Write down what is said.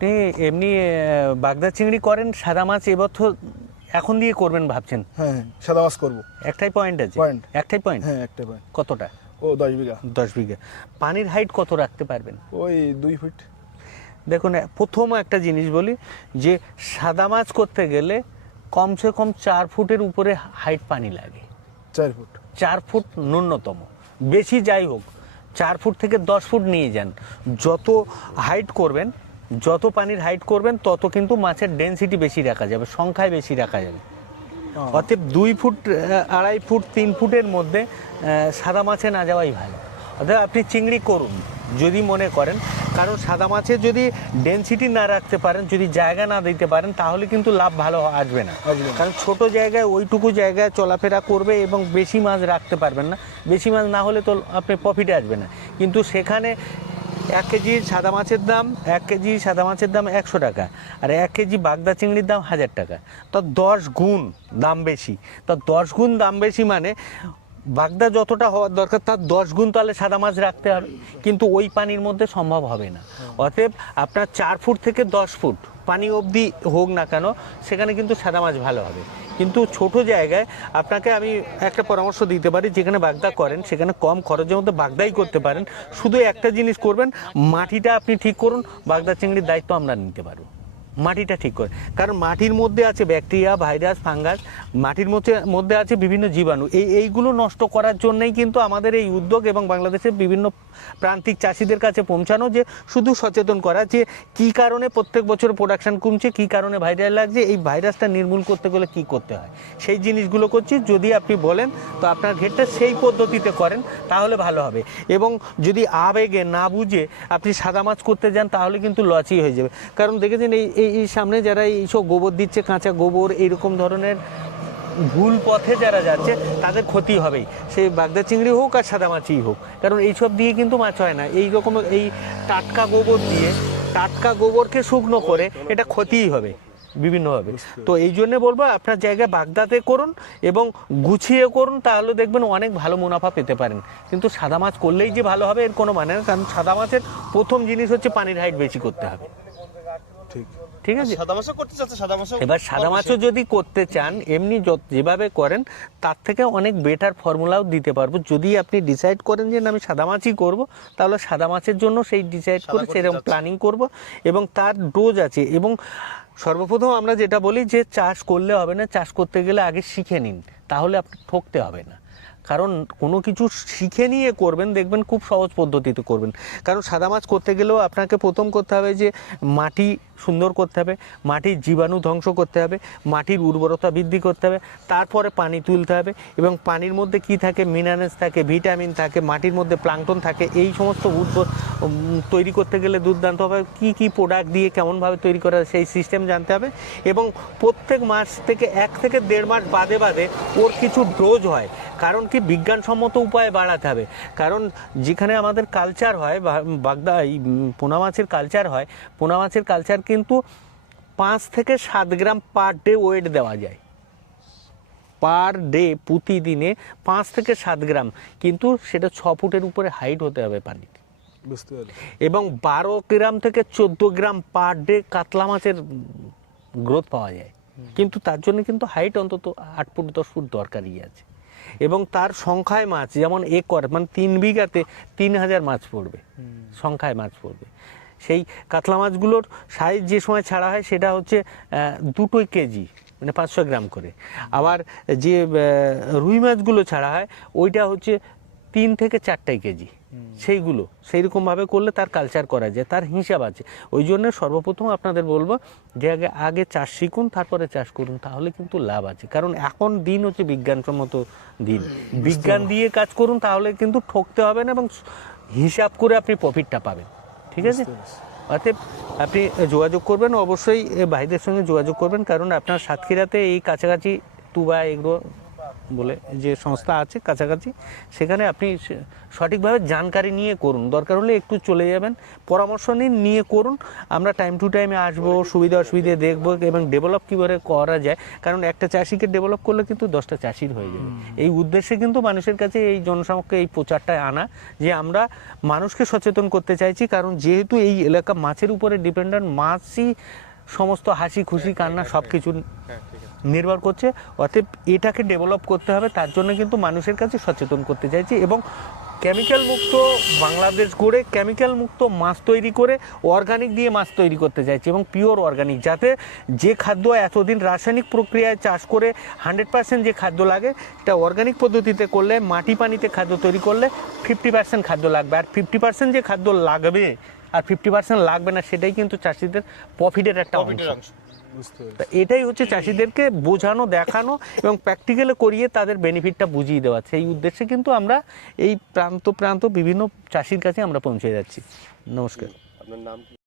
আপনি এমনি বাগদা চিংড়ি করেন সাদা মাছ এবছর এখন দিয়ে করবেন ভাবছেন? হ্যাঁ হ্যাঁ সাদা মাছ করব। একটাই পয়েন্ট আছে? পয়েন্ট একটাই পয়েন্ট হ্যাঁ একটাই পয়েন্ট কতটা? ও দশ বিঘা। দশ বিঘা। পানির হাইট কত রাখতে পারবেন? ওই দুই ফুট দেখুন প্রথম একটা জিনিস বলি যে সাদা মাছ করতে গেলে কমসে কম চার ফুটের উপরে হাইট পানি লাগে। চার ফুট। চার ফুট ন্যূনতম। বেশি যাই হোক চার ফুট থেকে দশ ফুট নিয়ে যান। যত হাইট করবেন যত পানির হাইট করবেন তত কিন্তু মাছের ডেনসিটি বেশি রাখা যাবে সংখ্যায় বেশি রাখা যাবে। অতএব দুই ফুট আড়াই ফুট তিন ফুটের মধ্যে সাদা মাছে না যাওয়াই ভালো। অর্থাৎ আপনি চিংড়ি করুন যদি মনে করেন। কারণ সাদা মাছে যদি ডেনসিটি না রাখতে পারেন যদি জায়গা না দিতে পারেন তাহলে কিন্তু লাভ ভালো আসবে না। আসবে না। কারণ ছোট জায়গায় ওইটুকু জায়গায় চলাফেরা করবে এবং বেশি মাছ রাখতে পারবেন না। বেশি মাছ না হলে তো আপনি প্রফিটে আসবে না। কিন্তু সেখানে এক কেজি সাদা মাছের দাম, এক কেজি সাদা মাছের দাম একশো টাকা। আর এক কেজি বাগদা চিংড়ির দাম হাজার টাকা। তো দশ গুণ দাম বেশি। তো দশ গুণ দাম বেশি মানে বাগদা যতটা হওয়ার দরকার, তার দশ গুণ তাহলে সাদা মাছ রাখতে হবে। কিন্তু ওই পানির মধ্যে সম্ভব হবে না। অতএব আপনার চার ফুট থেকে দশ ফুট, পানি অবধি হোক না কেন, সেখানে কিন্তু সাদা মাছ ভালো হবে। কিন্তু ছোট জায়গায় আপনাকে আমি একটা পরামর্শ দিতে পারি, যেখানে বাগদা করেন, সেখানে কম খরচের মধ্যে বাগদাই করতে পারেন। শুধু একটা জিনিস করবেন, মাটিটা আপনি ঠিক করুন, বাগদা চিংড়ির দায়িত্ব আমরা নিতে পারব। মাটিটা ঠিক করে। কারণ মাটির মধ্যে আছে ব্যাকটেরিয়া, ভাইরাস, ফাঙ্গাস, মাটির মধ্যে মধ্যে আছে বিভিন্ন জীবাণু। এই, এইগুলো নষ্ট করার জন্যই কিন্তু আমাদের এই উদ্যোগ এবং বাংলাদেশের বিভিন্ন প্রান্তিক চাষিদের কাছে পৌঁছানো যে শুধু সচেতন করা যে কি কারণে প্রত্যেক বছর প্রোডাকশন কমছে, কি কারণে ভাইরাস লাগছে, এই ভাইরাসটা নির্মূল করতে গেলে কি করতে হয়? সেই জিনিসগুলো করছি। যদি আপনি বলেন, তো আপনার ঘেরটা সেই পদ্ধতিতে করেন, তাহলে ভালো হবে। এবং যদি আবেগে না বুঝে আপনি সাদা মাছ করতে যান, তাহলে কিন্তু লসই হয়ে যাবে। কারণ দেখেছেন এই এই- সামনে যারা এইসব গোবর দিচ্ছে, কাঁচা গোবর এইরকম ধরনের ভুল পথে যারা যাচ্ছে, তাদের ক্ষতি হবেই। সে বাগদা চিংড়ি হোক আর সাদা মাছই হোক। কারণ এইসব দিয়ে কিন্তু মাছ হয় না। এই রকম, এই টাটকা গোবর দিয়ে, টাটকা গোবরকে শুকনো করে এটা ক্ষতিই হবে, বিভিন্নভাবে। তো এই জন্য বলব, আপনার জায়গায় বাগদাতে করুন এবং গুছিয়ে করুন, তাহলে দেখবেন অনেক ভালো মুনাফা পেতে পারেন। কিন্তু সাদা মাছ করলেই যে ভালো হবে, এর কোনো মানে না। কারণ সাদা মাছের প্রথম জিনিস হচ্ছে পানির হাইট বেশি করতে হবে। ঠিক। ঠিক আছে। সাদা মাছও করতে চাচ্ছে সাদা মাছও এবার সাদা মাছও যদি করতে চান এমনি যেভাবে করেন তার থেকে অনেক বেটার ফর্মুলাও দিতে পারব। যদি আপনি ডিসাইড করেন যে আমি সাদা মাছই করব তাহলে সাদা মাছের জন্য সেই ডিসাইড করে সেরকম। প্ল্যানিং করব এবং তার ডোজ আছে। এবং সর্বপ্রথম আমরা যেটা বলি যে চাষ করলে হবে না চাষ করতে গেলে আগে শিখে নিন। তাহলে আপনি ঠকতে হবে না। কারণ কোনো কিছু শিখে নিয়ে করবেন, দেখবেন খুব সহজ পদ্ধতিতে করবেন। কারণ সাদা মাছ করতে গেলেও আপনাকে প্রথম করতে হবে যে মাটি সুন্দর করতে হবে, মাটির জীবাণু ধ্বংস করতে হবে, মাটির উর্বরতা বৃদ্ধি করতে হবে, তারপরে পানি তুলতে হবে এবং পানির মধ্যে কি থাকে? মিনারেলস থাকে, ভিটামিন থাকে, মাটির মধ্যে প্লাঙ্কটন থাকে, এই সমস্ত উদ্ভ তৈরি করতে গেলে দুর্দান্ত হবে। কি কি প্রোডাক্ট দিয়ে কেমনভাবে তৈরি করা সেই সিস্টেম জানতে হবে এবং প্রত্যেক মাস থেকে এক থেকে দেড় মাস বাদে বাদে ওর কিছু ডোজ হয়। কারণ কি? বিজ্ঞানসম্মত উপায়ে বাড়াতে হবে। কারণ যেখানে আমাদের কালচার হয় বাগদা এই পোনা মাছের কালচার হয় পোনা মাছের কালচার কিন্তু পাঁচ থেকে সাত গ্রাম পার ডে ওয়েট দেওয়া যায়। পার ডে প্রতিদিনে পাঁচ থেকে সাত গ্রাম। কিন্তু সেটা ছ ফুটের উপরে হাইট হতে হবে পানিতে বুঝতে এবং বারো গ্রাম থেকে চোদ্দ গ্রাম পার ডে কাতলা মাছের গ্রোথ পাওয়া যায়। কিন্তু তার জন্য কিন্তু হাইট অন্তত আট ফুট দশ ফুট দরকারই আছে। এবং তার সংখ্যায় মাছ যেমন একর মানে তিন বিঘাতে তিন হাজার মাছ পড়বে। সংখ্যায় মাছ পড়বে। সেই কাতলা মাছগুলোর সাইজ যে সময় ছাড়া হয় সেটা হচ্ছে দুটোই কেজি মানে পাঁচশো গ্রাম করে। আবার যে রুই মাছগুলো ছাড়া হয় ওইটা হচ্ছে তিন থেকে চারটাই কেজি। সেইগুলো সেই রকমভাবে করলে তার কালচার করা যায় তার হিসাব আছে। ওই জন্য সর্বপ্রথম আপনাদের বলব যে আগে আগে চাষ শিখুন তারপরে চাষ করুন তাহলে কিন্তু লাভ আছে। কারণ এখন দিন হচ্ছে বিজ্ঞানসম্মত দিন। বিজ্ঞান দিয়ে কাজ করুন তাহলে কিন্তু ঠকতে হবে না এবং হিসাব করে আপনি প্রফিটটা পাবেন। ঠিক আছে। অতএব আপনি যোগাযোগ করবেন অবশ্যই ভাইদের সঙ্গে যোগাযোগ করবেন কারণ আপনার সাতক্ষীরাতে এই কাছাকাছি তুবা এগুলো বলে যে সংস্থা আছে কাছাকাছি সেখানে আপনি সঠিকভাবে জানকারি নিয়ে করুন। দরকার হলে একটু চলে যাবেন পরামর্শ নিন নিয়ে করুন। আমরা টাইম টু টাইমে আসব সুবিধা অসুবিধে দেখব এবং ডেভেলপ কীভাবে করা যায়। কারণ একটা চাষিকে ডেভেলপ করলে কিন্তু দশটা চাষির হয়ে যাবে। এই উদ্দেশ্যে কিন্তু মানুষের কাছে এই জনসমক্ষে এই প্রচারটায় আনা যে আমরা মানুষকে সচেতন করতে চাইছি। কারণ যেহেতু এই এলাকা মাছের উপরে ডিপেন্ডেন্ট মাছই সমস্ত হাসি খুশি কান্না সব কিছু নির্ভর করছে। অতএব এটাকে ডেভেলপ করতে হবে, তার জন্য কিন্তু মানুষের কাছে সচেতন করতে চাইছি এবং কেমিক্যাল মুক্ত বাংলাদেশ গড়ে কেমিক্যাল মুক্ত মাছ তৈরি করে অর্গানিক দিয়ে মাছ তৈরি করতে চাইছি এবং পিওর অর্গানিক যাতে যে খাদ্য এতদিন রাসায়নিক প্রক্রিয়ায় চাষ করে হান্ড্রেড পার্সেন্ট যে খাদ্য লাগে, এটা অর্গানিক পদ্ধতিতে করলে, মাটি পানিতে খাদ্য তৈরি করলে ফিফটি পার্সেন্ট খাদ্য লাগবে। আর ফিফটি পার্সেন্ট যে খাদ্য লাগবে, আর ফিফটি পার্সেন্ট লাগবে না, সেটাই কিন্তু চাষিদের প্রফিটের একটা অংশ। এটাই হচ্ছে চাষিদেরকে বোঝানো দেখানো এবং প্র্যাকটিক্যালে করিয়ে তাদের বেনিফিটটা বুঝিয়ে দেওয়া। সেই উদ্দেশ্যে কিন্তু আমরা এই প্রান্ত প্রান্ত বিভিন্ন চাষির কাছে আমরা পৌঁছে যাচ্ছি। নমস্কার। আপনার নাম কি?